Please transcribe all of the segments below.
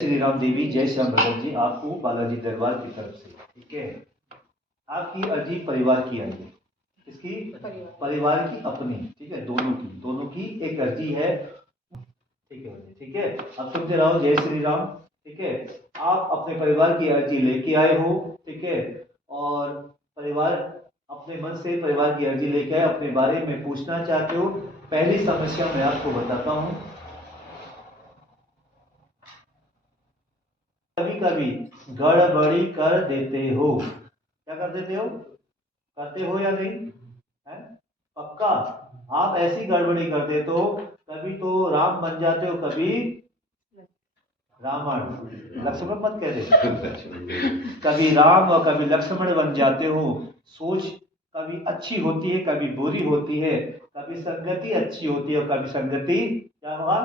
श्री राम देवी, जय श्याम भगत जी, आपको बालाजी दरबार की तरफ से। ठीक है, आपकी अर्जी परिवार की आई है। इसकी परिवार की अपनी, ठीक है, दोनों की एक अर्जी है। ठीक है, ठीक है, अब सुनते रहो। जय श्री राम। ठीक है, आप अपने परिवार की अर्जी लेके आए हो। ठीक है, और परिवार अपने मन से परिवार की अर्जी लेके आए, अपने बारे में पूछना चाहते हो। पहली समस्या मैं आपको बताता हूँ। कभी कभी गड़बड़ी कर देते हो। क्या कर देते हो? करते हो या नहीं है? पक्का आप ऐसी गड़बड़ी कर देते हो, कभी तो राम बन जाते हो, कभी रावण। लक्ष्मण मत कह दे। कभी राम और कभी लक्ष्मण बन जाते हो। सोच कभी अच्छी होती है, कभी बुरी होती है। कभी संगति अच्छी होती है और कभी संगति क्या हुआ,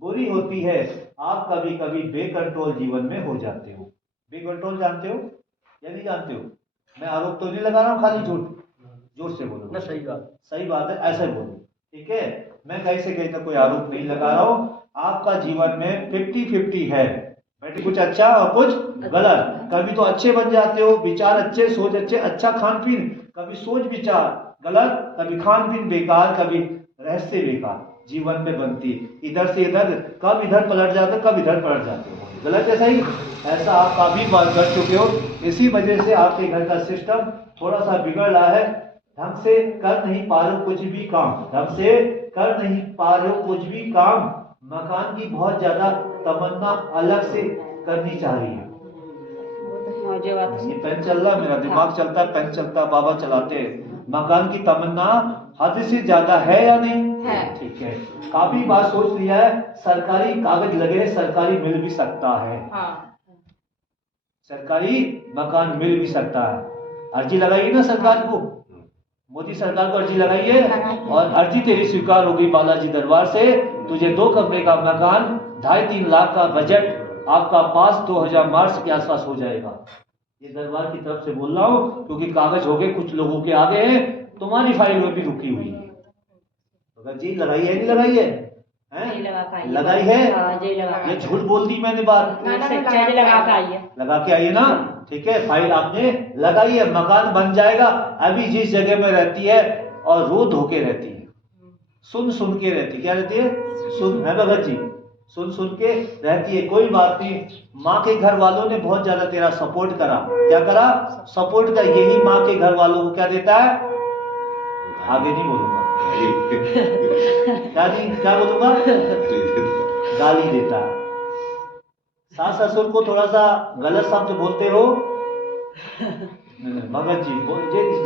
बुरी होती है। आप कभी कभी बेकंट्रोल जीवन में हो जाते हो। बेकंट्रोल जानते हो या नहीं जानते हो? मैं आरोप तो नहीं लगा रहा हूँ, खाली झूठ। जोर से बोलो ना। सही बात है, ऐसे बोलो। ठीक है, मैं कहीं से कहीं तक कोई आरोप नहीं लगा रहा हूँ। आपका जीवन में 50-50 है, बेटे, कुछ अच्छा और कुछ गलत। कभी तो अच्छे बन जाते हो, विचार अच्छे, सोच अच्छे, अच्छा खान पीन, कभी सोच विचार गलत, कभी खान पीन बेकार, कभी रहस्य बेकार जीवन में बनती। इधर से इधर, कब इधर पलट जाते, कब इधर पलट जाते हो, गलत है सही। ऐसा आप काफी बार कर चुके हो। इसी वजह से आपके घर का सिस्टम थोड़ा सा बिगड़ रहा है। ढंग से कर नहीं पा रहे हो कुछ भी काम, ढंग से कर नहीं पा रहे हो कुछ भी काम। मकान की बहुत ज्यादा तमन्ना अलग से करनी चाह रही है। ये पेन चल रहा, मेरा दिमाग चलता है, पेन चलता, बाबा चलाते हैं। मकान की तमन्ना हद से ज्यादा है या नहीं है? ठीक है, काफी बार सोच लिया है, सरकारी कागज लगे हैं, सरकारी मिल भी सकता है। सरकारी मकान मिल भी सकता है। अर्जी लगाइए ना सरकार को, मोदी सरकार को अर्जी लगाइए, और अर्जी तेरी स्वीकार होगी बालाजी दरबार से। तुझे 2 कमरे का मकान, 2.5-3 लाख का बजट आपका पास 2000 मार्च के आसपास हो जाएगा। ये दरबार की तरफ से बोल रहा हूँ, क्योंकि कागज हो गए कुछ लोगों के आगे हैं, तुम्हारी फाइल में भी रुकी हुई है। तो जी लगाई है नहीं लगाई है? लगाई है। ये झूठ बोल दी मैंने बात, लगा के आइए ना। ठीक है, फाइल आपने लगाई है, मकान बन जाएगा। अभी जिस जगह में रहती है और रो धो के रहती है, सुन सुन के रहती, क्या रहती है? सुन है भगत जी, सुन सुन के रहती है। कोई बात नहीं, माँ के घर वालों ने बहुत ज्यादा तेरा सपोर्ट करा। क्या करा? सपोर्ट कर। यही माँ के घर वालों को क्या देता है? आगे नहीं बोलूंगा। क्या बोलूंगा? गाली देता है। सास ससुर को थोड़ा सा गलत शब्द बोलते हो भगत जी,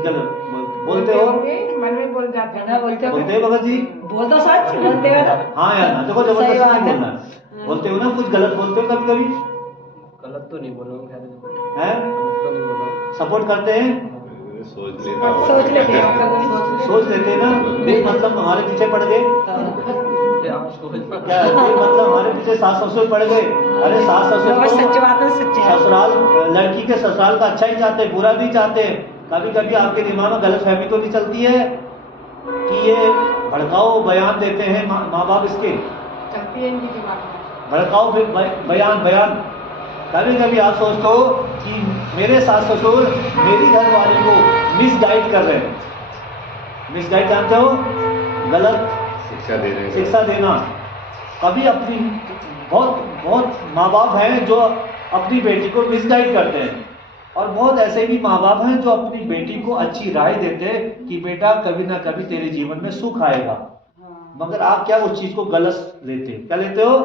गलत बोलते हो, मन में बोल जाते हैं, बोलते हो भगत जी, बोल दो सच, बोलते हो ना। हाँ यार ना, देखो जबरदस्ती नहीं बोलना, बोलते हो ना, कुछ गलत बोलते हो कभी कभी। गलत तो नहीं बोलो हैं? सपोर्ट करते हैं, सोच लेते हैं ना। देख मतलब हमारे पीछे पड़ गए क्या? मतलब हमारे पीछे सास ससुर पड़ गए। अरे सास ससुर सच्ची बात है, सच्ची ससुराल, लड़की के ससुराल का अच्छा ही चाहते, बुरा नहीं चाहते। कभी कभी आपके दिमाग में गलत फहमी तो नहीं चलती है कि ये भड़काऊ बयान देते हैं माँ बाप, इसके चलती है इनके दिमाग में भड़काऊ बयान। कभी कभी आप सोचते हो कि मेरे सास ससुर मेरी घर वाली को मिसगाइड कर रहे हैं। मिसगाइड जानते हो? गलत शिक्षा देना। कभी अपनी बहुत माँ बाप हैं जो अपनी बेटी को मिसगाइड करते हैं, और बहुत ऐसे भी माँ बाप हैं जो अपनी बेटी को अच्छी राय देते हैं कि बेटा कभी ना कभी तेरे जीवन में सुख आएगा। मगर आप क्या उस चीज को गलत लेते हो? क्या लेते हो?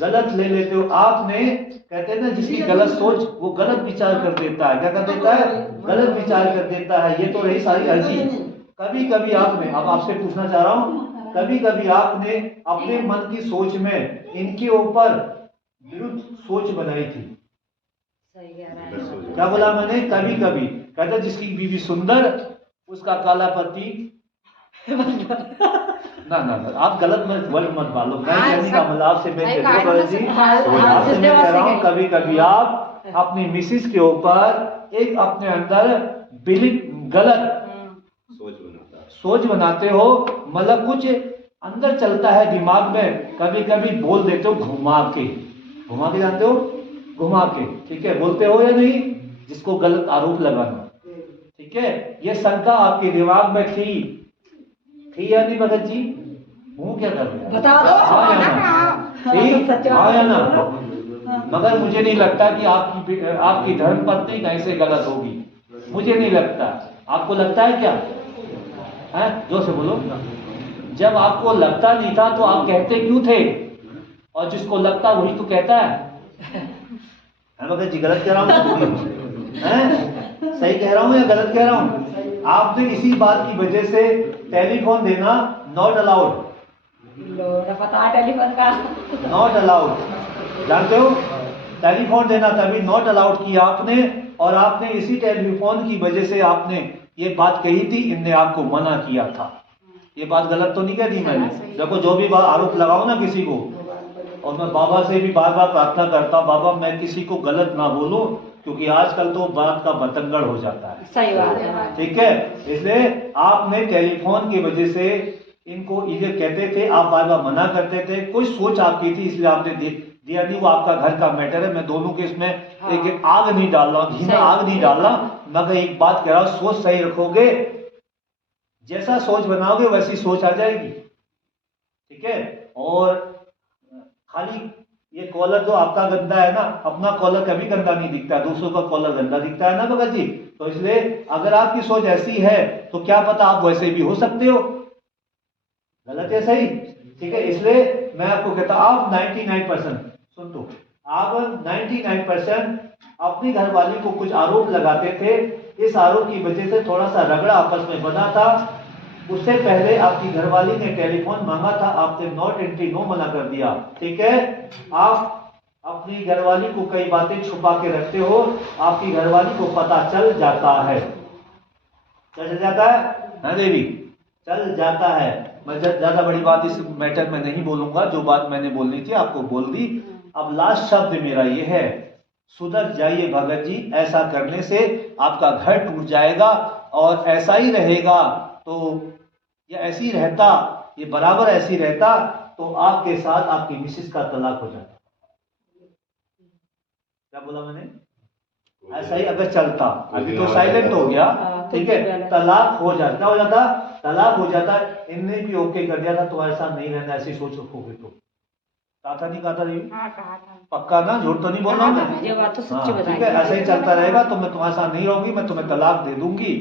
गलत ले लेते हो। आपने कहते हैं ना, जिसकी गलत सोच वो गलत विचार कर देता है। क्या कर देता है? गलत विचार कर देता है। ये तो रही सारी अर्जी। कभी कभी आपने, अब आपसे पूछना चाह रहा हूँ, कभी कभी आपने अपने मन की सोच में इनके ऊपर विरुद्ध सोच बनाई थी। क्या बोला मैंने? कभी कभी कहता जिसकी बीवी सुंदर उसका काला पति ना, आप गलत वर्ड मत डालो। मैं कहने का मतलब आपसे मैं कह रहा हूँ, कभी कभी आप अपनी मिसिस के ऊपर एक अपने अंदर गलत सोच बनाते हो। मतलब कुछ अंदर चलता है दिमाग में, कभी कभी बोल देते हो घुमा के जानते हो? घुमा के, ठीक है, बोलते हो या नहीं, जिसको गलत आरोप लगाना, ठीक है। ये शंका आपके दिमाग में थी या नहीं भगत जी? मुंह क्या कर रहे हैं? बता दो। हाँ या ना? ठीक, हाँ या ना? मगर मुझे नहीं लगता कि आपकी धर्मपत्नी कहीं से गलत होगी, मुझे नहीं लगता। आपको लगता है क्या? है, जोर से बोलो। जब आपको लगता नहीं था तो आप कहते क्यों थे? और जिसको लगता वही तो कहता है भगत जी? गलत कह रहा हूँ? सही कह रहा हूँ या गलत कह रहा हूँ? आपने इसी बात की वजह से टेलीफोन देना नॉट अलाउड, पता है टेलीफोन का नॉट अलाउड, जानते हो? टेलीफोन देना तभी नॉट अलाउड किया आपने, और आपने इसी टेलीफोन की वजह से आपने ये बात कही थी, इनने आपको मना किया था। ये बात गलत तो नहीं कह दी मैंने? देखो, जो भी आरोप लगाओ ना किसी को, और मैं बाबा से भी बार बार प्रार्थना करता हूँ, बाबा मैं किसी को गलत ना बोलूं, क्योंकि आजकल तो बात का बतंगड़ हो जाता है। सही बात है, ठीक है। इसलिए आपने टेलीफोन की वजह से इनको ये कहते थे, आप बार बार मना करते थे, कोई सोच आपकी थी इसलिए आपने दिया नहीं। वो आपका घर का मैटर है, मैं दोनों के इसमें एक आग नहीं डाल रहा हूँ, घी में आग नहीं डाल रहा, मगर एक बात कह रहा हूँ, सोच सही रखोगे, जैसा सोच बनाओगे वैसी सोच आ जाएगी, ठीक है। और खाली ये कॉलर जो आपका गंदा है ना, अपना कॉलर कभी गंदा नहीं दिखता, दूसरों का कॉलर गंदा दिखता है ना भगत जी। तो इसलिए अगर आपकी सोच ऐसी है तो क्या पता आप वैसे भी हो सकते हो, गलत है सही, ठीक है। इसलिए मैं आपको कहता हूं, आप 99% सुन तो, आप 99% अपनी घरवाली को कुछ आरोप लगाते थे, इस आरोप की वजह से थोड़ा सा रगड़ा आपस में बना था। उससे पहले आपकी घरवाली ने टेलीफोन मांगा था, आपने नॉट एंट्री नो मना कर दिया, ठीक है। आप अपनी घरवाली को कई बातें छुपा के रखते हो, आपकी घरवाली को पता चल जाता है, चल जाता है देवी, चल जाता है। मैं ज्यादा बड़ी बात इस मैटर में नहीं बोलूंगा, जो बात मैंने बोलनी थी आपको बोल दी। अब लास्ट शब्द मेरा ये है, सुधर जाइए भगत जी, ऐसा करने से आपका घर टूट जाएगा, और ऐसा ही रहेगा तो ये ऐसी रहता, ये बराबर ऐसी रहता तो आपके साथ आपकी मिसेस का तलाक हो जाता। क्या बोला मैंने? ऐसा ही अगर चलता, अभी तो साइलेंट हो गया, ठीक है, तलाक हो जाता, हो जाता, तलाक हो जाता। इनने भी ओके कर दिया था, तुम्हारे साथ नहीं रहना, ऐसी सोच रखोगे तो। कहा था नहीं कहा था? कहा था। पक्का ना? झूठ तो नहीं बोल रहा हूं मैं? ये बात तो सच्ची हाँ, बताई। ठीक है, ऐसा ही चलता रहेगा तो मैं तुम्हारे साथ नहीं रहूंगी, मैं तुम्हें तलाक दे दूंगी,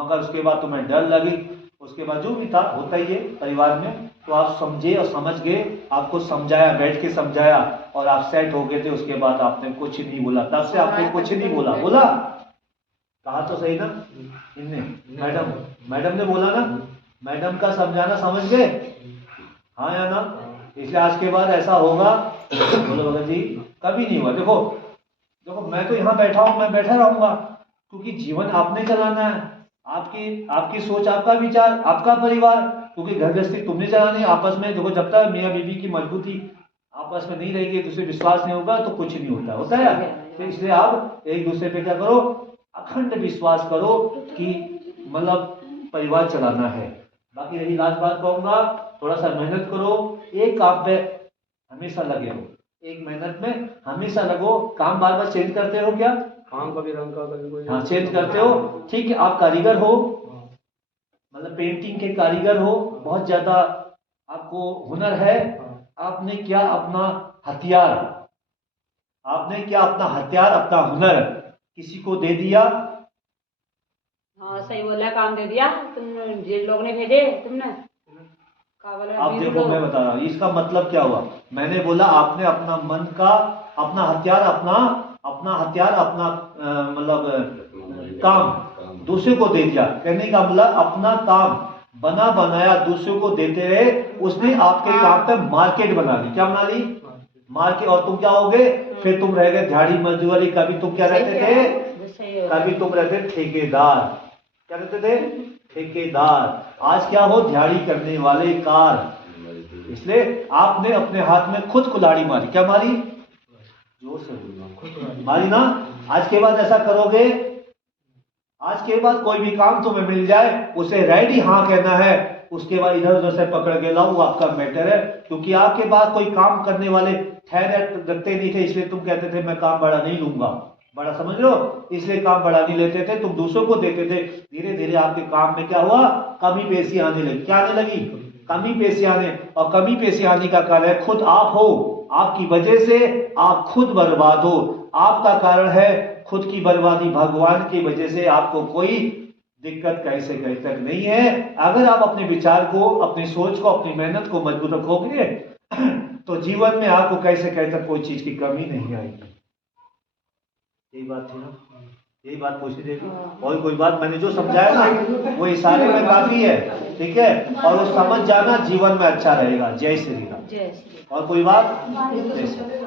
मगर उसके बाद तुम्हें डर लगी, उसके बाद जो भी था होता ही है परिवार में, तो आप समझे और समझ गए, आपको समझाया, बैठ के समझाया, और आप सेट हो गए थे। उसके बाद आपने कुछ नहीं बोला, तब से आपने कुछ नहीं बोला। बोला? कहा तो सही ना इनने? मैडम ने बोला ना, मैडम का समझाना समझ गए, हाँ या ना? इसलिए आज के बाद ऐसा होगा, बोलो भगत जी, कभी नहीं हुआ। देखो मैं तो यहाँ बैठा हूँ, मैं बैठा रहूंगा, क्योंकि जीवन आपने चलाना है, आपकी सोच, आपका विचार, आपका परिवार, क्योंकि घर गृहस्थी तुमने चलानी है आपस में। देखो, जब तक मियाँ बीवी की मजबूती आपस में नहीं रहेगी, दूसरे विश्वास नहीं होगा, तो कुछ नहीं होता है। तो इसलिए आप एक दूसरे पे क्या करो, अखंड विश्वास करो कि मतलब परिवार चलाना है। बाकी यही लास्ट बात कहूंगा, थोड़ा सा मेहनत करो, एक काम पे हमेशा लगे रहो, एक मेहनत में हमेशा लगो। काम बार बार चेंज करते हो क्या? काम कभी रंग का कभी कोई, हाँ, चेंज करते हो, ठीक है। आप कारीगर हो, मतलब पेंटिंग के कारीगर हो, बहुत ज्यादा आपको हुनर है, आपने क्या अपना हथियार, अपना हुनर किसी को दे दिया? हाँ सही बोला, काम दे दिया तुम, जिन लोग ने भेजे तुमने। आप देखो, मैं बता रहा हूँ इसका मतलब क्या हुआ। मैंने बोला आपने अपना मन का, अपना हथियार, अपना मतलब काम दूसरे को दे दिया। कहने का मतलब अपना काम बना बनाया दूसरे को देते रहे, उसने आपके काम पे मार्केट बना ली। क्या बना ली? मार्केट। और तुम क्या हो गए फिर? तुम रह गए झाड़ी मजदूरी। कभी तुम क्या रहते थे? कभी तुम रहते ठेकेदार। क्या रहते थे? ठेकेदार। आज क्या हो? दिहाड़ी करने वाले कार। इसलिए आपने अपने हाथ में खुद कुल्हाड़ी मारी। क्या मारी? जोर से बोलना, मारी ना। आज के बाद ऐसा करोगे, आज के बाद कोई भी काम तुम्हें मिल जाए उसे रेडी हाँ कहना है, उसके बाद इधर उधर से पकड़ के लाओ, वो आपका मैटर है। क्योंकि आपके बाद कोई काम करने वाले ठहरे रखते नहीं थे, इसलिए तुम कहते थे मैं काम बड़ा नहीं लूंगा, बड़ा समझ लो, इसलिए काम बड़ा नहीं लेते थे, तुम दूसरों को देते थे। धीरे धीरे आपके काम में क्या हुआ, कमी पेशी आने लगी। क्या आने लगी, कमी पेशी आने। और कमी पेशी आने का कारण है खुद आप हो, आपकी वजह से आप खुद बर्बाद हो। आपका कारण है खुद की बर्बादी, भगवान की वजह से आपको कोई दिक्कत कैसे कहीं तक नहीं है। अगर आप अपने विचार को, अपनी सोच को, अपनी मेहनत को मजबूत रखोगे तो जीवन में आपको कैसे कहीं तक कोई चीज की कमी नहीं आएगी। यही बात थी ना, यही बात पूछी देगी। और कोई बात मैंने जो समझाया ना वो इशारे में काफी है, ठीक है, और वो समझ जाना जीवन में अच्छा रहेगा। जय श्री राम। जय श्री राम। और कोई बात? जय श्री राम।